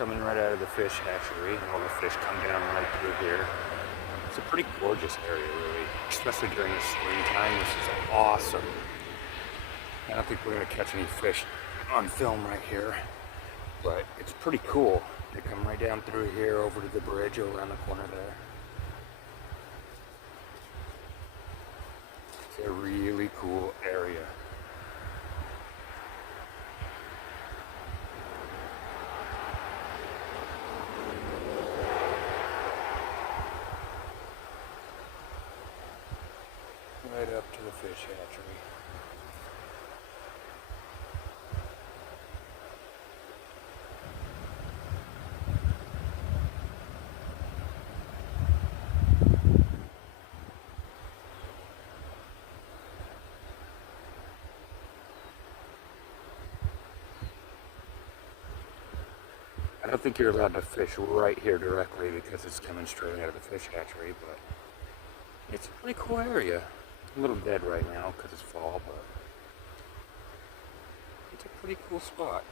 coming right out of the fish hatchery, and all the fish come down right through here. It's a pretty gorgeous area, really, especially during the springtime. This is awesome. I don't think we're going to catch any fish on film right here, but it's pretty cool. They come right down through here over to the bridge over around the corner there. It's a really cool area. Right up to the fish hatchery. I don't think you're allowed to fish right here directly because it's coming straight out of the fish hatchery, but it's a pretty cool area. It's a little dead right now because it's fall, but it's a pretty cool spot.